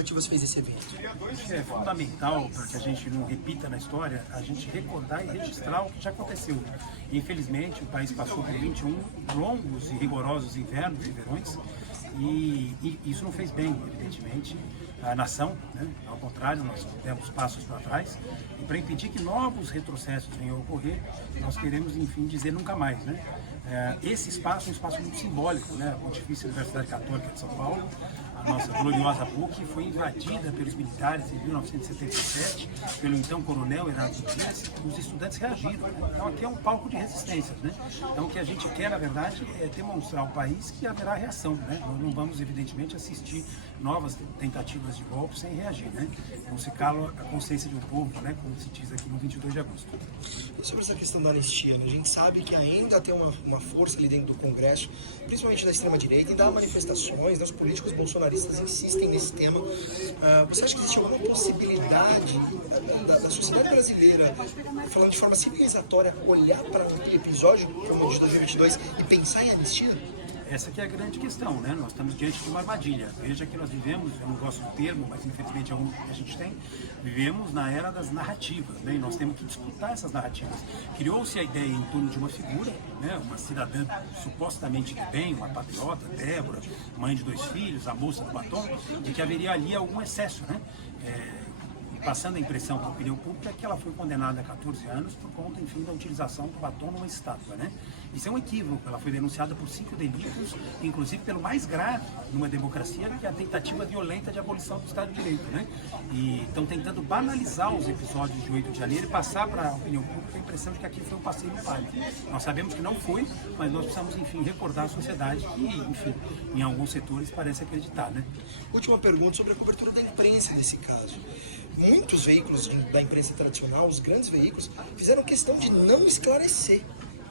Alternativas fez esse evento? É fundamental para que a gente não repita na história, a gente recordar e registrar o que já aconteceu. Infelizmente, o país passou por 21 longos e rigorosos invernos e verões, e isso não fez bem, evidentemente, à nação, né? Ao contrário, nós demos passos para trás, e para impedir que novos retrocessos venham a ocorrer, nós queremos, enfim, dizer nunca mais, né? Esse espaço é um espaço muito simbólico, né? A Pontifícia Universidade Católica de São Paulo, a nossa gloriosa PUC, foi invadida pelos militares em 1977, pelo então coronel Heraldo Dias, e os estudantes reagiram, né? Então aqui é um palco de resistências, né? Então o que a gente quer, na verdade, é demonstrar ao país que haverá reação, né? Nós não vamos, evidentemente, assistir novas tentativas de golpe sem reagir, né? Não se cala a consciência de um povo, né? Como se diz aqui no 22 de agosto. E sobre essa questão da anistia, a gente sabe que ainda tem uma força ali dentro do Congresso, principalmente da extrema-direita, e dá manifestações, né? Os políticos bolsonaristas insistem nesse tema. Você acha que existe alguma possibilidade da sociedade brasileira, falando de forma civilizatória, olhar para um episódio como o de 2022 e pensar em anistia? Essa que é a grande questão, né? Nós estamos diante de uma armadilha. Veja que nós vivemos, eu não gosto do termo, mas infelizmente é um que a gente tem, vivemos na era das narrativas, né? E nós temos que disputar essas narrativas. Criou-se a ideia em torno de uma figura, né? Uma cidadã supostamente de bem, uma patriota, Débora, mãe de 2 filhos, a moça do batom, de que haveria ali algum excesso, né? Passando a impressão para a opinião pública que ela foi condenada a 14 anos por conta, enfim, da utilização do batom numa estátua, né? Isso é um equívoco. Ela foi denunciada por 5 delitos, inclusive pelo mais grave numa democracia, que é a tentativa violenta de abolição do Estado de Direito, né? E estão tentando banalizar os episódios de 8 de janeiro e passar para a opinião pública a impressão de que aqui foi um passeio no parque. Nós sabemos que não foi, mas nós precisamos, enfim, recordar a sociedade que, enfim, em alguns setores parece acreditar, né? Última pergunta sobre a cobertura da imprensa nesse caso. Muitos veículos da imprensa tradicional, os grandes veículos, fizeram questão de não esclarecer.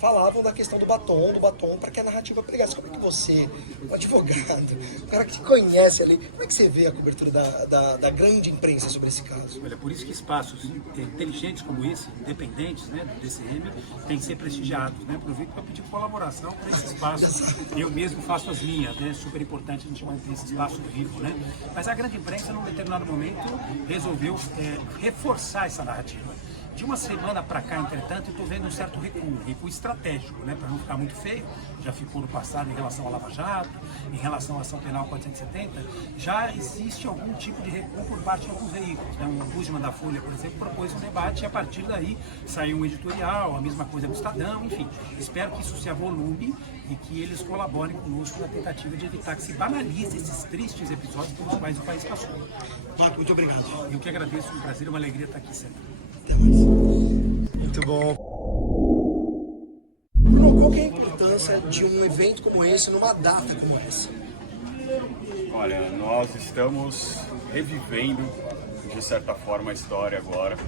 Falavam da questão do batom para que a narrativa pregasse. Como é que você, um advogado, um cara que te conhece ali, como é que você vê a cobertura da grande imprensa sobre esse caso? Olha, por isso que espaços inteligentes como esse, independentes, né, do DCM, têm que ser prestigiados, né? Aproveito para pedir colaboração para esse espaço. Eu mesmo faço as minhas, né? Super importante a gente manter esse espaço vivo, né? Mas a grande imprensa, num determinado momento, resolveu reforçar essa narrativa. De uma semana para cá, entretanto, eu estou vendo um certo recuo estratégico, né, para não ficar muito feio, já ficou no passado em relação ao Lava Jato, em relação à ação penal 470, já existe algum tipo de recuo por parte de alguns veículos, né? O Guzman da Folha, por exemplo, propôs um debate e a partir daí saiu um editorial, a mesma coisa do Estadão, enfim. Espero que isso se avolume e que eles colaborem conosco na tentativa de evitar que se banalize esses tristes episódios pelos quais o país passou. Marco, muito obrigado. Eu que agradeço, um prazer e uma alegria estar aqui sempre. Até mais. Muito bom. Bruno, qual que é a importância de um evento como esse, numa data como essa? Olha, nós estamos revivendo, de certa forma, a história agora,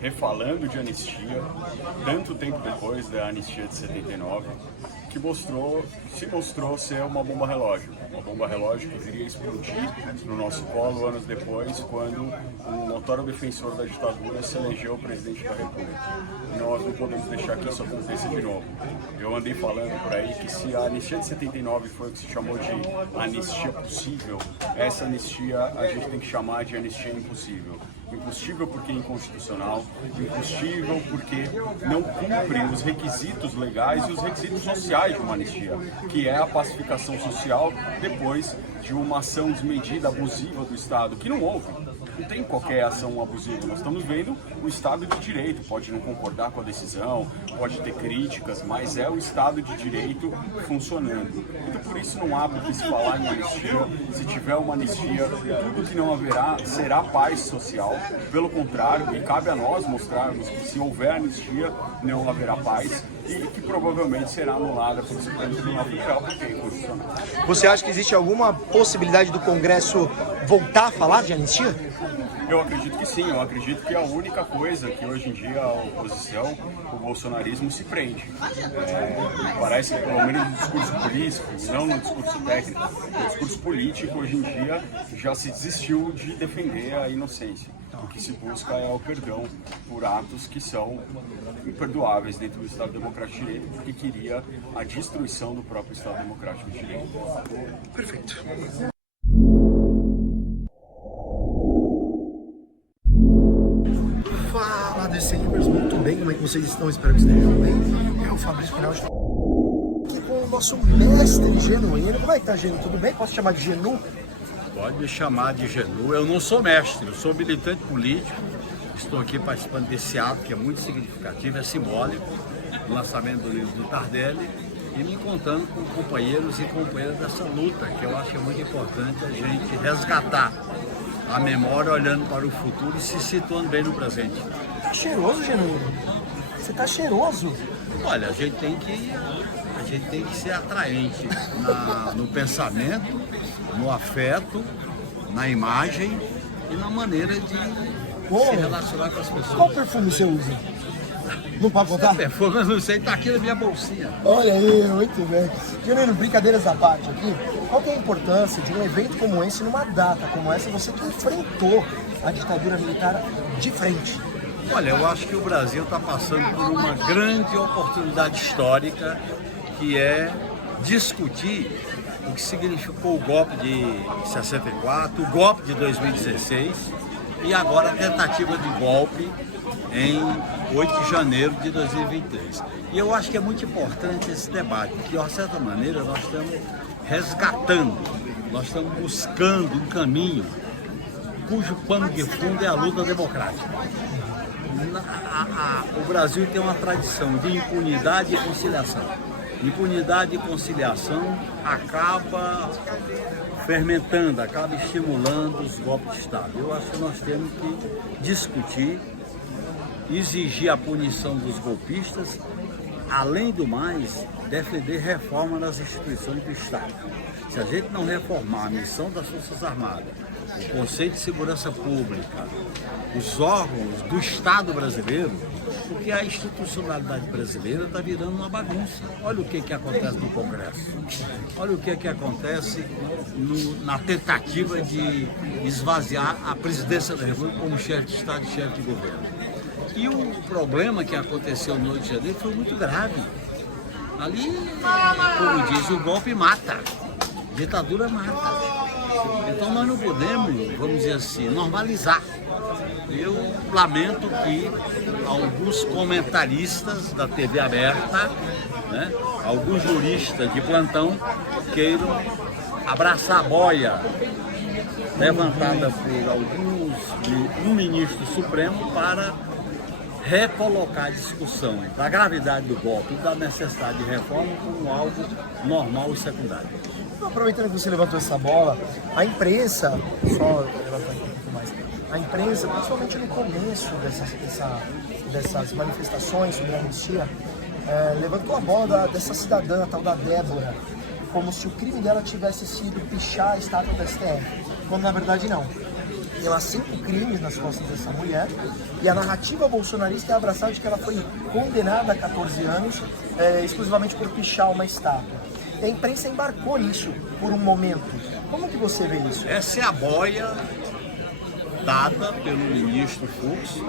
refalando de anistia, tanto tempo depois da anistia de 79, que se mostrou ser uma bomba relógio que viria explodir no nosso colo anos depois, quando um notório defensor da ditadura se elegeu presidente da República. Nós não podemos deixar que isso aconteça de novo. Eu andei falando por aí que se a anistia de 79 foi o que se chamou de anistia possível, essa anistia a gente tem que chamar de anistia impossível. Impossível porque é inconstitucional, impossível porque não cumpre os requisitos legais e os requisitos sociais de uma anistia, que é a pacificação social depois de uma ação desmedida, abusiva do Estado, que não houve. Não tem qualquer ação abusiva. Nós estamos vendo o Estado de Direito. Pode não concordar com a decisão, pode ter críticas, mas é o Estado de Direito funcionando. Então, por isso, não há por que se falar em anistia. Se tiver uma anistia, tudo que não haverá será paz social. Pelo contrário, e cabe a nós mostrarmos que se houver anistia, não haverá paz e que provavelmente será anulada pelo Supremo Tribunal Federal, porque é inconstitucional. Você acha que existe alguma possibilidade do Congresso voltar a falar de anistia? Eu acredito que sim, eu acredito que é a única coisa que hoje em dia a oposição, o bolsonarismo se prende. Parece que pelo menos no discurso político, não no discurso técnico, no discurso político hoje em dia já se desistiu de defender a inocência. O que se busca é o perdão por atos que são imperdoáveis dentro do Estado Democrático de Direito, porque queria a destruição do próprio Estado Democrático de Direito. Perfeito. vocês estão? Espero que estejam bem. Eu, Fabrício Pinel, estou aqui com o nosso mestre genuíno. Como é que tá, Genu? Tudo bem? Posso chamar de Genu? Pode me chamar de Genu. Eu não sou mestre, eu sou militante político. Estou aqui participando desse ato que é muito significativo, é simbólico, o lançamento do livro do Tardelli, e me encontrando com companheiros e companheiras dessa luta, que eu acho que é muito importante a gente resgatar a memória olhando para o futuro e se situando bem no presente. Tá cheiroso, Genu? Você tá cheiroso? Olha, a gente tem que ser atraente no pensamento, no afeto, na imagem e na maneira de se relacionar com as pessoas. Qual perfume você usa? Não pode contar? Perfume, eu não sei, tá aqui na minha bolsinha. Olha aí, muito bem. Genuíno, brincadeiras à parte aqui, qual que é a importância de um evento como esse, numa data como essa, você que enfrentou a ditadura militar de frente? Olha, eu acho que o Brasil está passando por uma grande oportunidade histórica, que é discutir o que significou o golpe de 64, o golpe de 2016 e agora a tentativa de golpe em 8 de janeiro de 2023. E eu acho que é muito importante esse debate, porque de certa maneira nós estamos resgatando, nós estamos buscando um caminho cujo pano de fundo é a luta democrática. O Brasil tem uma tradição de impunidade e conciliação. Impunidade e conciliação acaba fermentando, acaba estimulando os golpes de Estado. Eu acho que nós temos que discutir, exigir a punição dos golpistas, além do mais, defender reforma nas instituições do Estado. Se a gente não reformar a missão das Forças Armadas, o conceito de segurança pública, os órgãos do Estado brasileiro, porque a institucionalidade brasileira está virando uma bagunça. Olha o que acontece no Congresso. Olha o que acontece na tentativa de esvaziar a presidência da República como chefe de Estado e chefe de governo. E o problema que aconteceu no 8 de janeiro foi muito grave. Ali, como diz, o golpe mata, a ditadura mata. Então nós não podemos, vamos dizer assim, normalizar. Eu lamento que alguns comentaristas da TV aberta, né, alguns juristas de plantão queiram abraçar a boia levantada por um ministro supremo para recolocar a discussão da gravidade do golpe e da necessidade de reforma como algo normal e secundário. Aproveitando que você levantou essa bola, a imprensa, só levantar aqui um pouco mais, a imprensa, principalmente no começo dessas manifestações sobre a anistia, levantou a bola dessa cidadã, a tal da Débora, como se o crime dela tivesse sido pichar a estátua da STF, quando na verdade não. Tem 5 crimes nas costas dessa mulher e a narrativa bolsonarista é abraçada de que ela foi condenada a 14 anos exclusivamente por pichar uma estátua. E a imprensa embarcou nisso por um momento. Como que você vê isso? Essa é a boia dada pelo ministro Fux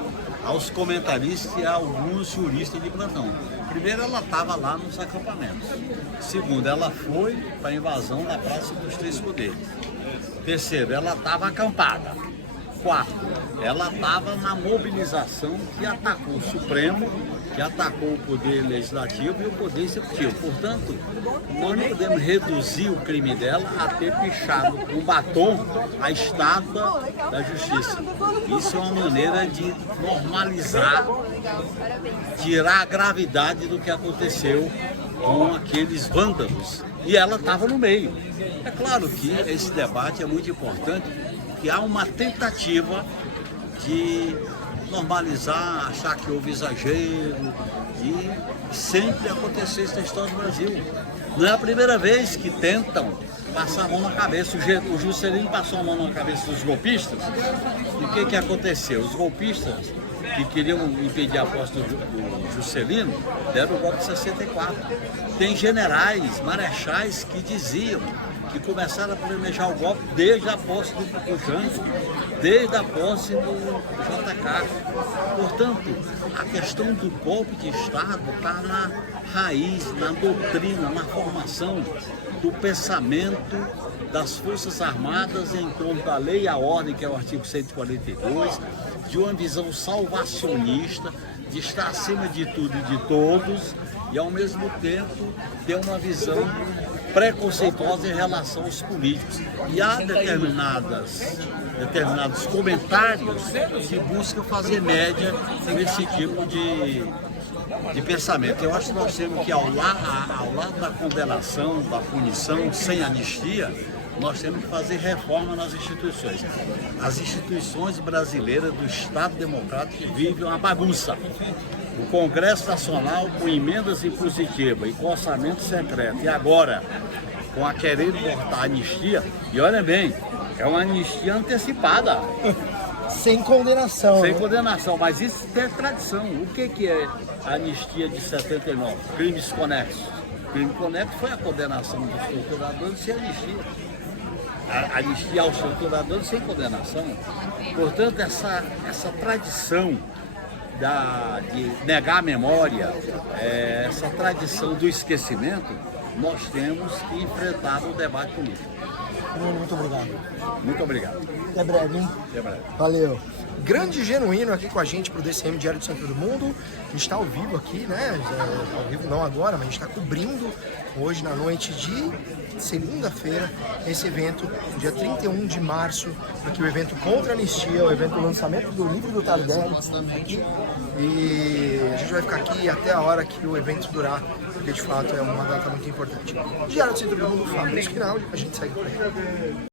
aos comentaristas e a alguns juristas de plantão. Primeiro, ela estava lá nos acampamentos. Segundo, ela foi para a invasão da Praça dos Três Poderes. Terceiro, ela estava acampada. Quarto, ela estava na mobilização que atacou o Supremo, que atacou o Poder Legislativo e o Poder Executivo. Portanto, nós não podemos reduzir o crime dela a ter pichado com batom a estátua da Justiça. Isso é uma maneira de normalizar, tirar a gravidade do que aconteceu com aqueles vândalos. E ela estava no meio. É claro que esse debate é muito importante, que há uma tentativa de normalizar, achar que houve exagero, e sempre aconteceu isso na história do Brasil. Não é a primeira vez que tentam passar a mão na cabeça. O Juscelino passou a mão na cabeça dos golpistas. E o que aconteceu? Os golpistas que queriam impedir a posse do Juscelino deram o golpe de 64. Tem generais, marechais que diziam que começaram a planejar o golpe desde a posse do Jango, desde a posse do JK. Portanto, a questão do golpe de Estado está na raiz, na doutrina, na formação do pensamento das Forças Armadas em torno da lei e a ordem, que é o artigo 142, de uma visão salvacionista, de estar acima de tudo e de todos e, ao mesmo tempo, ter uma visão preconceituosa em relação aos políticos. E há determinados comentários que buscam fazer média nesse tipo de pensamento. Eu acho que nós temos que, ao lado da condenação, da punição, sem anistia, nós temos que fazer reforma nas instituições. As instituições brasileiras do Estado Democrático vivem uma bagunça. O Congresso Nacional com emendas impositivas e com orçamento secreto, e agora com a querendo botar a anistia, e olha bem, é uma anistia antecipada. Sem condenação. Sem condenação, mas isso tem tradição. O que é a anistia de 79? Crimes conexos. Crime conexo foi a condenação dos torturadores sem anistia. A anistia aos torturadores sem condenação. Portanto, essa tradição de negar a memória, essa tradição do esquecimento, nós temos que enfrentar no debate político. Muito obrigado. Muito obrigado. Até breve, hein? Até breve. Valeu. Grande Genuíno aqui com a gente pro DCM Diário do Centro do Mundo. A gente está ao vivo aqui, né? Ao vivo não agora, mas a gente está cobrindo hoje na noite de segunda-feira esse evento, dia 31 de março, aqui o evento contra a anistia, o evento do lançamento do livro do Tardelli. E a gente vai ficar aqui até a hora que o evento durar, porque de fato é uma data muito importante. Diário do Centro do Mundo, Fabrício Final, a gente segue por aí.